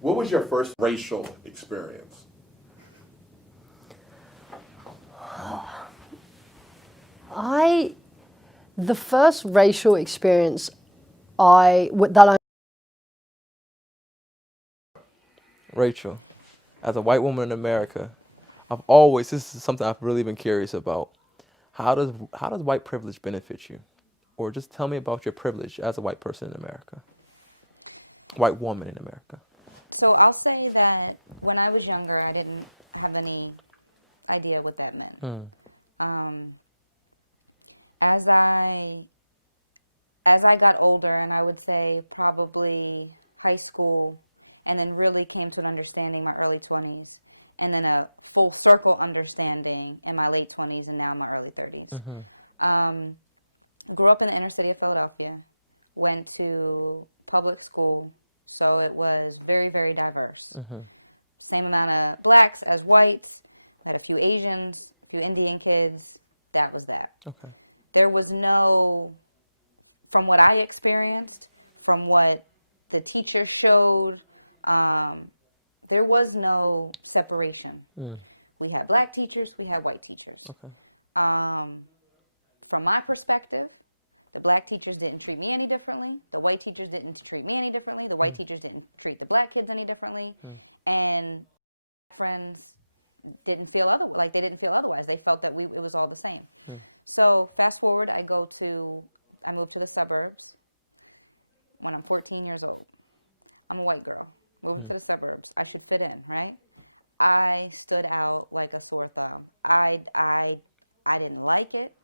What was your first racial experience? The first racial experience that I Rachel, as a white woman in America, this is something I've really been curious about. How does white privilege benefit you? Or just tell me about your privilege as a white person in America. White woman in America. So I'll say that when I was younger, I didn't have any idea what that meant. As I got older, and I would say probably high school, and then really came to an understanding my early 20s, and then a full circle understanding in my late 20s and now my early 30s. Grew up in the inner city of Philadelphia, went to public school, so it was very, very diverse. Same amount of blacks as whites. We had a few Asians, a few Indian kids. That was that. Okay. There was no, from what I experienced, from what the teachers showed, there was no separation. We had black teachers, we had white teachers. Okay. From my perspective, the black teachers didn't treat me any differently. The white teachers didn't treat me any differently. The white teachers didn't treat the black kids any differently. And friends didn't feel they didn't feel otherwise. They felt that it was all the same. So fast forward, I moved to the suburbs when I'm 14 years old. I'm a white girl moving to the suburbs. I should fit in, right? I stood out like a sore thumb. I didn't like it.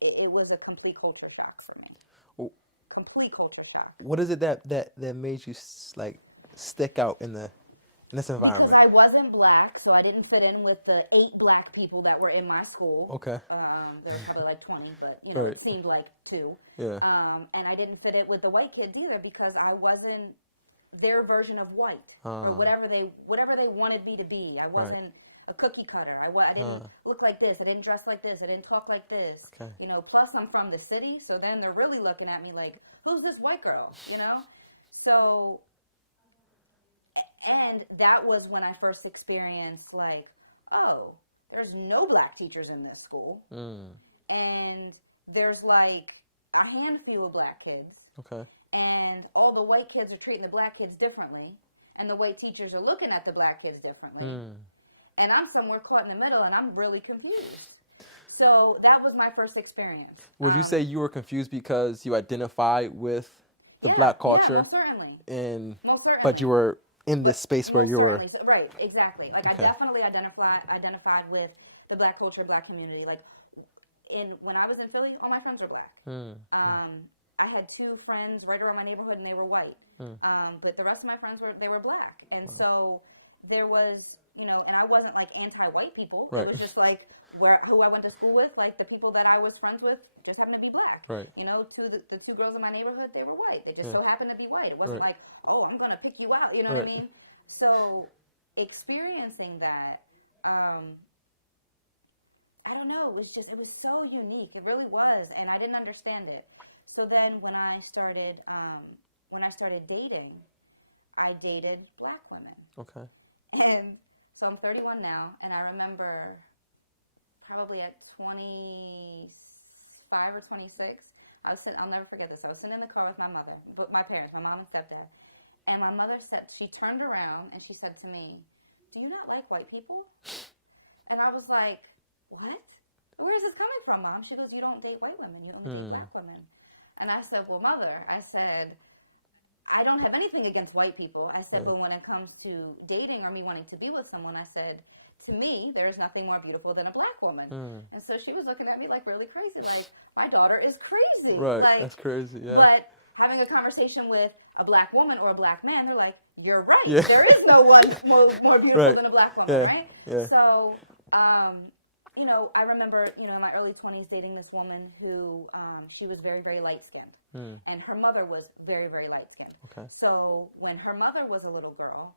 It was a complete culture shock for me. Complete culture shock. What is it that made you like stick out in this environment? Because I wasn't black, so I didn't fit in with the 8 black people that were in my school. Okay. There were probably like 20, but Right. it seemed like 2. Yeah. And I didn't fit in with the white kids either because I wasn't their version of white or whatever they wanted me to be. I wasn't a cookie cutter. I didn't look like this. I didn't dress like this. I didn't talk like this. Okay. Plus I'm from the city, so then they're really looking at me like, who's this white girl? So, and that was when I first experienced like, oh, there's no black teachers in this school. And there's like a handful of black kids. Okay. And all the white kids are treating the black kids differently, and the white teachers are looking at the black kids differently, and I'm somewhere caught in the middle, and I'm really confused. So that was my first experience. Would you say you were confused because you identified with the black culture? Yeah, most certainly. Most certainly. But you were in this space where most you certainly. were. So, right, exactly. Like I definitely identified with the black culture, black community. Like when I was in Philly, all my friends were black. I had 2 friends right around my neighborhood, and they were white. But the rest of my friends were black. And so there was, and I wasn't like anti-white people. Right. It was just like who I went to school with, like the people that I was friends with just happened to be black. Right. The 2 girls in my neighborhood, they were white. They just so happened to be white. It wasn't like, oh, I'm going to pick you out. You know what I mean? So experiencing that, I don't know, it was so unique. It really was. And I didn't understand it. So then when I started dating, I dated black women. Okay. And so I'm 31 now, and I remember probably at 25 or 26, I'll never forget this. I was sitting in the car with my parents, my mom and stepdad. And my mother she turned around and she said to me, "Do you not like white people?" And I was like, "What? Where is this coming from, Mom?" She goes, "You don't date white women, you only date black women." And I said, "Well, Mother," I said, "I don't have anything against white people." I said, "But when it comes to dating or me wanting to be with someone," I said, "to me, there is nothing more beautiful than a black woman." And so she was looking at me like really crazy, like, my daughter is crazy. Right, like, that's crazy, yeah. But having a conversation with a black woman or a black man, they're like, "You're right. Yeah. There is no one more beautiful than a black woman," right? Yeah. So, I remember, in my early 20s dating this woman who, she was very, very light-skinned. And her mother was very, very light-skinned. Okay. So when her mother was a little girl,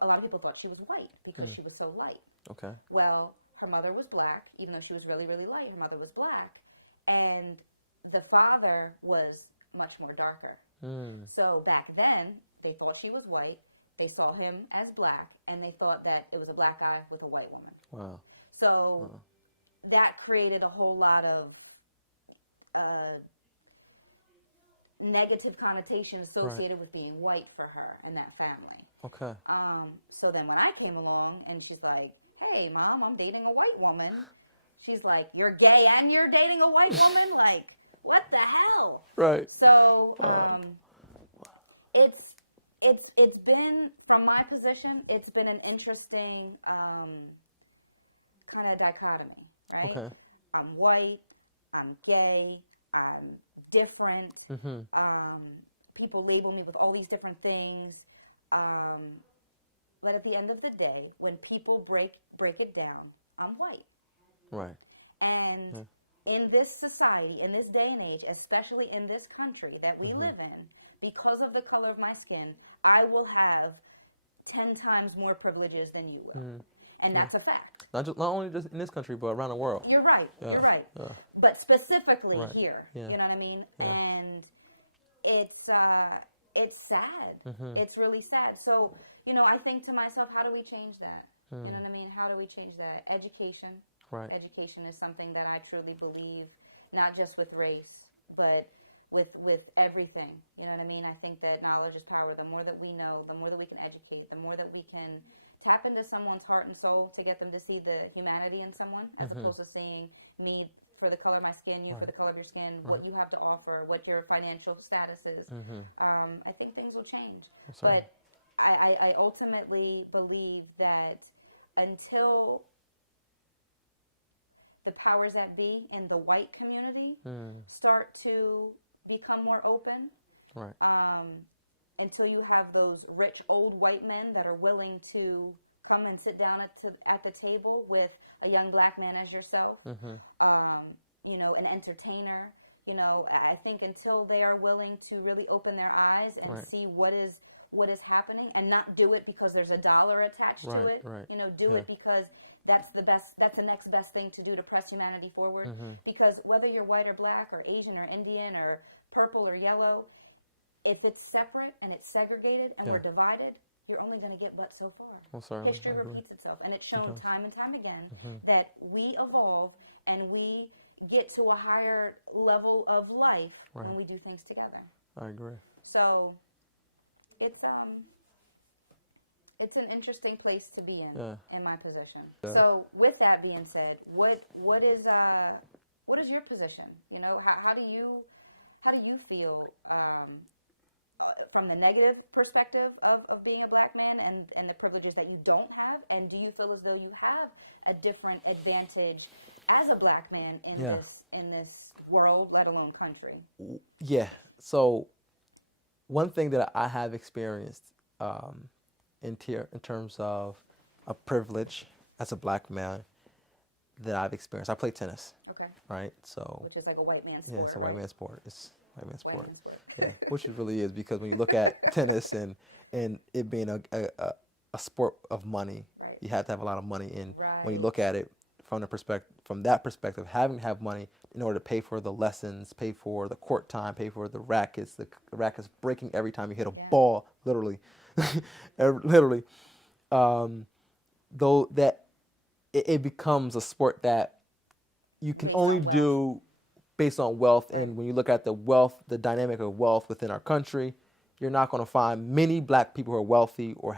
a lot of people thought she was white because she was so light. Okay. Well, her mother was black, even though she was really, really light. Her mother was black. And the father was much more darker. So back then, they thought she was white. They saw him as black, and they thought that it was a black guy with a white woman. Wow. So that created a whole lot of negative connotation associated with being white for her and that family. Okay. So then when I came along and she's like, hey, Mom, I'm dating a white woman. She's like, you're gay and you're dating a white woman? Like, what the hell? Right. So it's been, from my position, it's been an interesting kind of dichotomy, right? Okay. I'm white, I'm gay, I'm different. People label me with all these different things. But at the end of the day, when people break it down, I'm white. Right. And in this society, in this day and age, especially in this country that we live in, because of the color of my skin, I will have 10 times more privileges than you will. And that's a fact. Not only just in this country, but around the world. You're right. You're right. But specifically here, Yeah. you know what I mean? And it's sad. It's really sad. So, you know, I think to myself, how do we change that? You know what I mean? How do we change that? Education. Right. Education is something that I truly believe, not just with race, but with everything. You know what I mean? I think that knowledge is power. The more that we know, the more that we can educate, the more that we can tap into someone's heart and soul to get them to see the humanity in someone, as opposed to seeing me for the color of my skin, you for the color of your skin, what you have to offer, what your financial status is. I think things will change. But I ultimately believe that until the powers that be in the white community start to become more open, until you have those rich old white men that are willing to come and sit down at the table with a young black man as yourself, you know, an entertainer. You know, I think until they are willing to really open their eyes and see what is happening, and not do it because there's a dollar attached to it. You know, do it because that's the next best thing to do to press humanity forward. Because whether you're white or black or Asian or Indian or purple or yellow, if it's separate and it's segregated and we're divided, you're only going to get but so far. History repeats itself, and it's shown time and time again that we evolve and we get to a higher level of life when we do things together. I agree. So it's an interesting place to be in my position. So with that being said, what is your position? You know, how do you feel from the negative perspective of being a black man and the privileges that you don't have? And do you feel as though you have a different advantage as a black man in this world, let alone country? Yeah. So one thing that I have experienced in terms of a privilege as a black man that I've experienced, I play tennis. Okay. Right. So which is like a white man sport, it's a right? White man sport. It's white man sport. Which it really is, because when you look at tennis and it being a sport of money, right, you have to have a lot of money in. Right. When you look at it from that perspective, having to have money in order to pay for the lessons, pay for the court time, pay for the rackets. The rackets breaking every time you hit a ball, literally, literally. Though that it becomes a sport that you can only do based on wealth. Right. And when you look at the wealth, the dynamic of wealth within our country, you're not going to find many black people who are wealthy or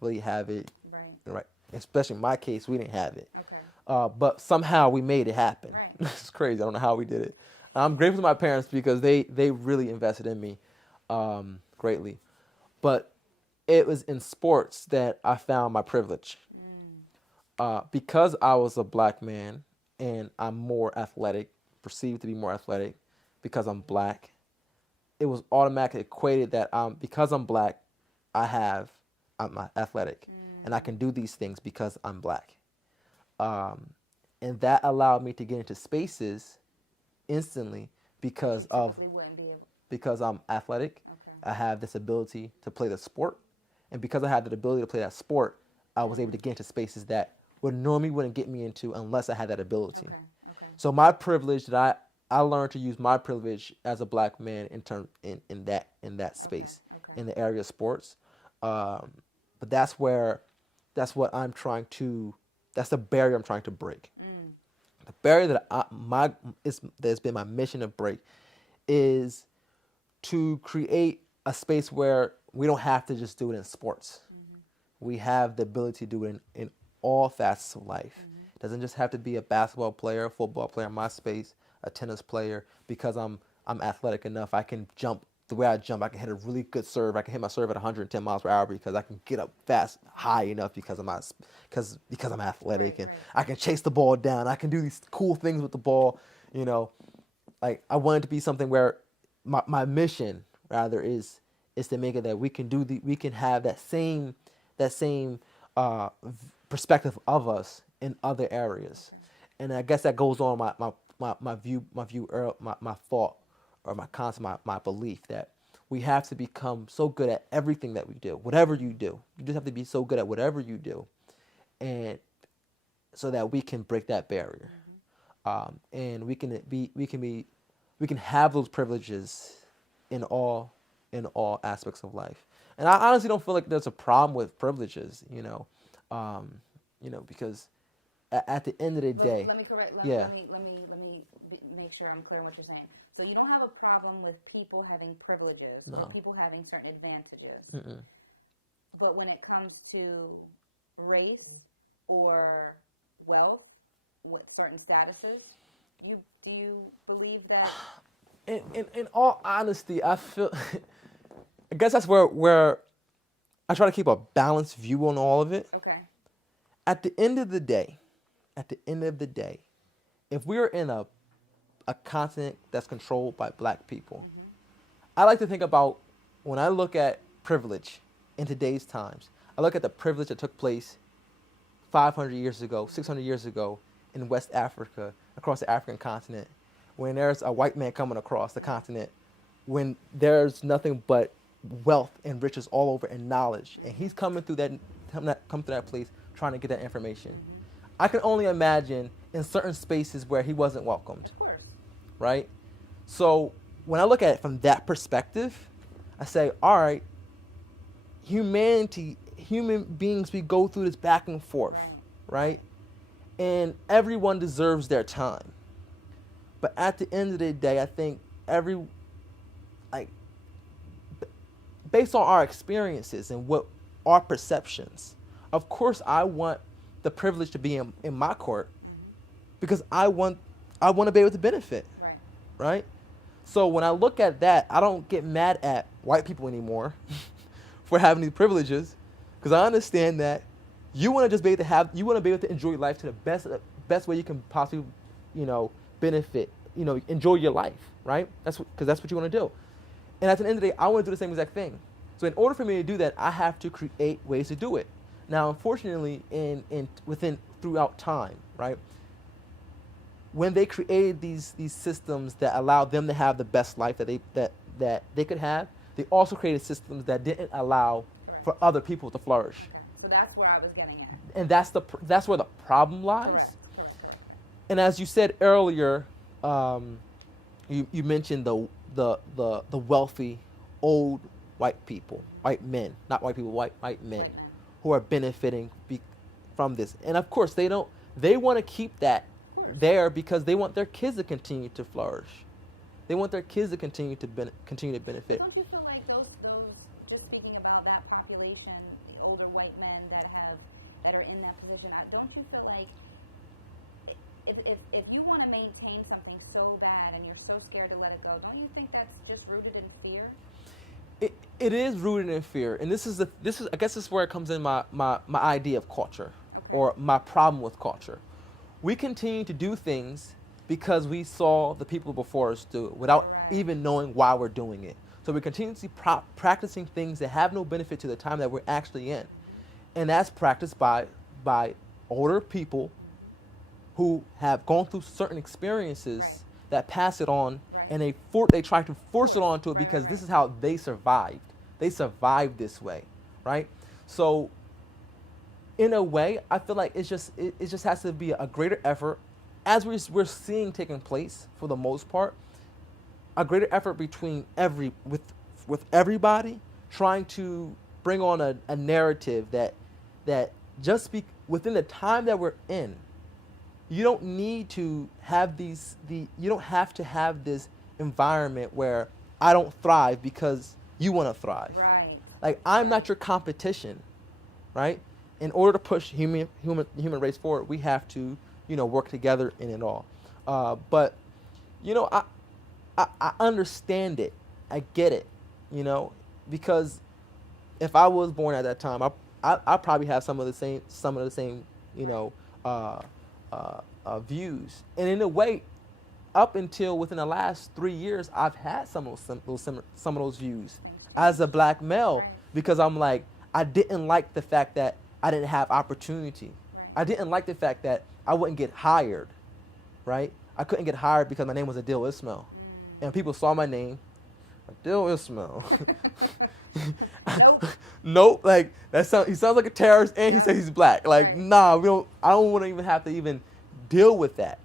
really have it. Right. Right. Especially in my case, we didn't have it. Okay. But somehow we made it happen. Right. It's crazy. I don't know how we did it. I'm grateful to my parents because they really invested in me greatly. But it was in sports that I found my privilege. Because I was a black man and I'm more athletic, perceived to be more athletic because I'm black, it was automatically equated that because I'm black, I'm athletic, and I can do these things because I'm black. And that allowed me to get into spaces instantly because you typically wouldn't be able. Because I'm athletic. Okay. I have this ability to play the sport, and because I have the ability to play that sport, I was able to get into spaces that would normally wouldn't get me into unless I had that ability. Okay. Okay. So my privilege that I learned to use my privilege as a black man in that space, Okay. in the area of sports. But that's the barrier I'm trying to break. The barrier that's been my mission to break is to create a space where we don't have to just do it in sports. We have the ability to do it in all facets of life. It doesn't just have to be a basketball player, a football player in my space, a tennis player. Because I'm athletic enough, I can jump the way I jump. I can hit a really good serve. I can hit my serve at 110 miles per hour because I can get up fast, high enough because I'm athletic. And Right. I can chase the ball down. I can do these cool things with the ball. You know, like I want it to be something where my mission rather is to make it that we can have that same perspective of us in other areas. Okay. And I guess that goes on my thought or my concept, my belief that we have to become so good at everything that we do, whatever you do. You just have to be so good at whatever you do, and so that we can break that barrier, and we can have those privileges in all aspects of life. And I honestly don't feel like there's a problem with privileges, because at the end of the day. But let me correct. Let Yeah. me make sure I'm clear on what you're saying. So you don't have a problem with people having privileges or people having certain advantages. But when it comes to race or wealth, with certain statuses, do you believe that? In all honesty, I feel. I guess that's where I try to keep a balanced view on all of it. Okay. At the end of the day, if we're in a continent that's controlled by black people, I like to think about, when I look at privilege in today's times, I look at the privilege that took place 500 years ago, 600 years ago in West Africa, across the African continent, when there's a white man coming across the continent, when there's nothing but wealth and riches all over and knowledge, and he's coming through that place trying to get that information. I can only imagine in certain spaces where he wasn't welcomed. Of course. Right? So when I look at it from that perspective, I say, all right, human beings, we go through this back and forth. Right? And everyone deserves their time. But at the end of the day, I think based on our experiences and what our perceptions, of course I want the privilege to be in my court, because I want to be able to benefit. Right? So when I look at that, I don't get mad at white people anymore for having these privileges, because I understand that you want to just be able to enjoy life to the best way you can possibly, benefit, enjoy your life, right? Because that's what you want to do. And at the end of the day, I want to do the same exact thing. So in order for me to do that, I have to create ways to do it. Now, unfortunately, throughout time, right, when they created these systems that allowed them to have the best life that they could have, they also created systems that didn't allow for other people to flourish. Okay, so that's where I was getting at. And that's where the problem lies. Correct. And as you said earlier, you mentioned the wealthy, old white people, white men, not white people, white men. White men. Who are benefiting from this. And of course, they want to keep that there because they want their kids to continue to flourish. They want their kids to continue to benefit. But don't you feel like those just speaking about that population, the older white men that are in that position, don't you feel like if you want to maintain something so bad and you're so scared to let it go, don't you think that's just rooted in fear? It is rooted in fear, and this is I guess this is where it comes in my idea of culture, or my problem with culture. We continue to do things because we saw the people before us do it without even knowing why we're doing it. So we're continuously practicing things that have no benefit to the time that we're actually in, and that's practiced by older people who have gone through certain experiences. That pass it on, and they try to force it onto it because this is how they survived. They survived this way, right? So, in a way, I feel like it just has to be a greater effort as we're seeing taking place for the most part, a greater effort between with everybody trying to bring on a narrative that just within the time that we're in, you don't need to have you don't have to have this environment where I don't thrive because you want to thrive. Right. Like, I'm Right. not your competition, right? In order to push human race forward, we have to, work together in it all. But, I understand it. I get it, because if I was born at that time, I probably have some of the same, Right. views. And in a way, up until within the last 3 years, I've had some of those views Things as a change. black male, Right. because I'm like, I didn't like the fact that I didn't have opportunity. Right. I didn't like the fact that I wouldn't get hired, right? I couldn't get hired because my name was Adil Ismail, and people saw my name, Adil Ismail. Nope. Nope, like he sounds like a terrorist, and Yep. he says he's black. Like, Right. nah, I don't want to even have to even deal with that.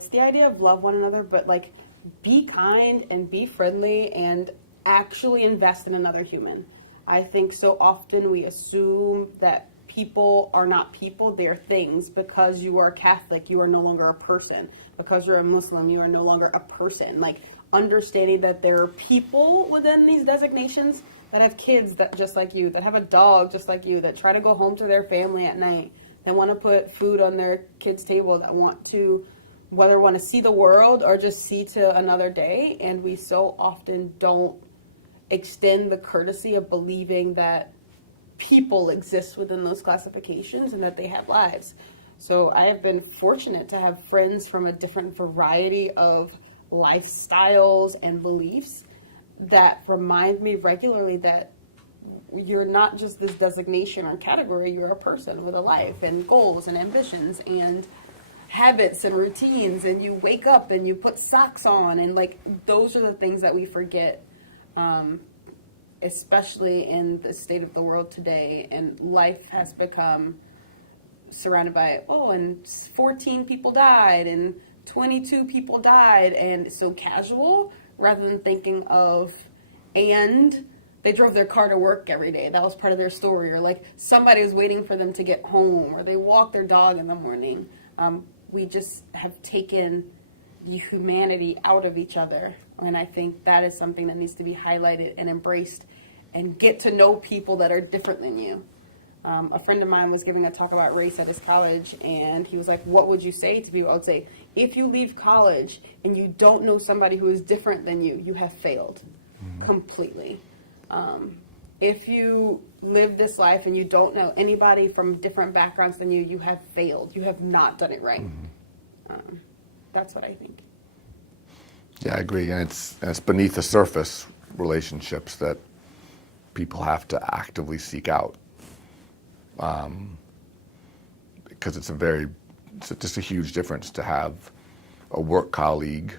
It's the idea of love one another, but like be kind and be friendly and actually invest in another human. I think so often we assume that people are not people, they are things. Because you are Catholic, you are no longer a person. Because you're a Muslim, you are no longer a person. Like, understanding that there are people within these designations that have kids that just like you, that have a dog just like you, that try to go home to their family at night, that want to put food on their kids' table, that want to whether want to see the world or just see to another day. And we so often don't extend the courtesy of believing that people exist within those classifications and that they have lives. So I have been fortunate to have friends from a different variety of lifestyles and beliefs that remind me regularly that you're not just this designation or category, you're a person with a life and goals and ambitions and habits and routines, and you wake up and you put socks on, and like those are the things that we forget, especially in the state of the world today. And life has become surrounded by, and 14 people died and 22 people died, and so casual rather than thinking of, and they drove their car to work every day. That was part of their story. Or like somebody was waiting for them to get home, or they walked their dog in the morning. We just have taken the humanity out of each other. And I think that is something that needs to be highlighted and embraced, and get to know people that are different than you. A friend of mine was giving a talk about race at his college, and he was like, what would you say to people? I would say, if you leave college and you don't know somebody who is different than you have failed completely. If you live this life and you don't know anybody from different backgrounds than you have failed. You have not done it right. That's what I think. Yeah, I agree. And it's beneath the surface relationships that people have to actively seek out. Because it's just a huge difference to have a work colleague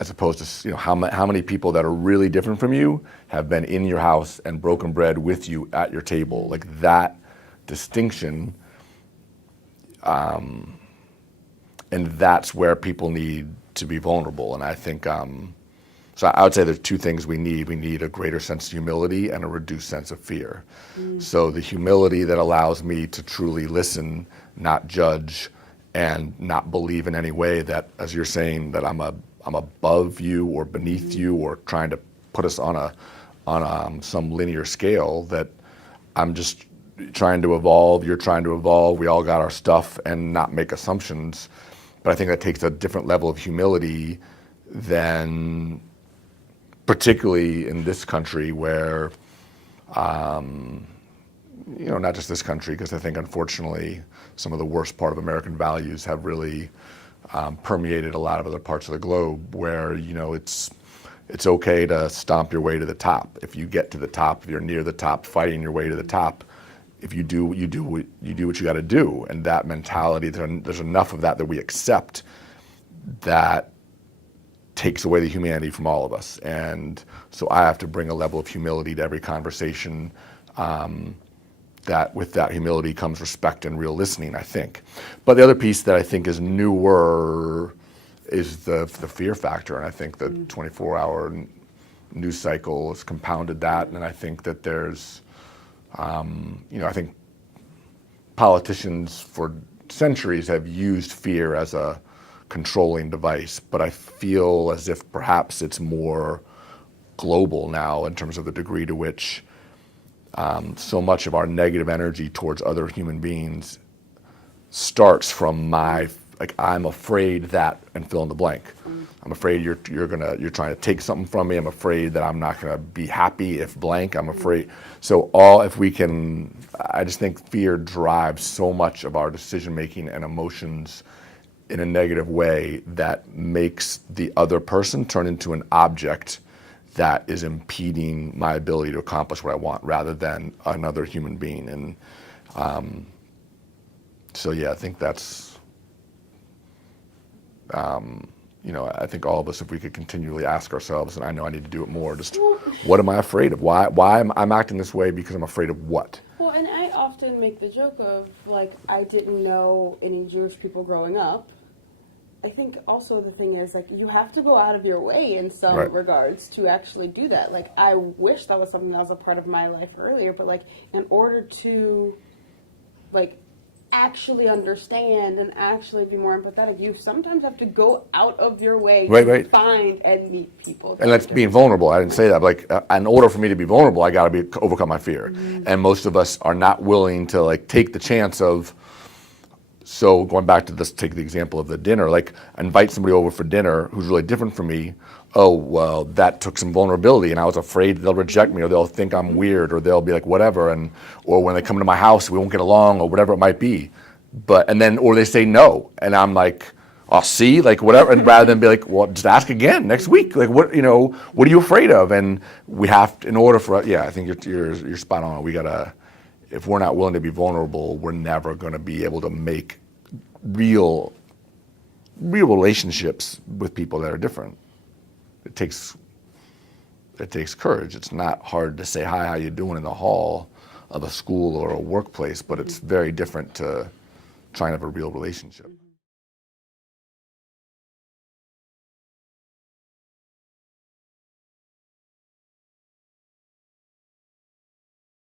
as opposed to, how many people that are really different from you have been in your house and broken bread with you at your table. Like that distinction, and that's where people need to be vulnerable. And I think, so I would say there's two things we need. We need a greater sense of humility and a reduced sense of fear. So the humility that allows me to truly listen, not judge, and not believe in any way that, as you're saying, that I'm above you or beneath you or trying to put us on some linear scale, that I'm just trying to evolve, you're trying to evolve, we all got our stuff, and not make assumptions. But I think that takes a different level of humility than, particularly in this country where, not just this country, because I think unfortunately some of the worst part of American values have really permeated a lot of other parts of the globe, where it's okay to stomp your way to the top. If you get to the top, if you're near the top, fighting your way to the top, if you do what you got to do. And that mentality, there's enough of that we accept, that takes away the humanity from all of us. And so I have to bring a level of humility to every conversation. That with that humility comes respect and real listening, I think. But the other piece that I think is newer is the fear factor, and I think the 24-hour news cycle has compounded that. And I think that there's, I think politicians for centuries have used fear as a controlling device, but I feel as if perhaps it's more global now in terms of the degree to which so much of our negative energy towards other human beings starts from I'm afraid that, and fill in the blank. I'm afraid you're trying to take something from me. I'm afraid that I'm not gonna be happy if blank. I'm afraid. So I just think fear drives so much of our decision making and emotions in a negative way that makes the other person turn into an object that is impeding my ability to accomplish what I want, rather than another human being. And I think that's, I think all of us, if we could continually ask ourselves, and I know I need to do it more, just what am I afraid of? Why am I acting this way? Because I'm afraid of what? Well, and I often make the joke of, like, I didn't know any Jewish people growing up. I think also the thing is, like, you have to go out of your way in some regards to actually do that. Like, I wish that was something that was a part of my life earlier, but, like, in order to, like, actually understand and actually be more empathetic, you sometimes have to go out of your way to find and meet people. And that's being vulnerable. I didn't say that. But like, in order for me to be vulnerable, I got to overcome my fear. And most of us are not willing to, like, take the chance of. So going back to this, take the example of the dinner, like, invite somebody over for dinner who's really different from me. Oh, well, that took some vulnerability, and I was afraid they'll reject me, or they'll think I'm weird, or they'll be like, whatever, or when they come into my house, we won't get along, or whatever it might be. Or they say no, and I'm like, oh, see, like, whatever, and rather than be like, well, just ask again next week, like, what are you afraid of? And we have to, in order for, I think you're spot on. We gotta, if we're not willing to be vulnerable, we're never going to be able to make real relationships with people that are different. It takes courage. It's not hard to say, hi, how you doing in the hall of a school or a workplace, but it's very different to trying to have a real relationship.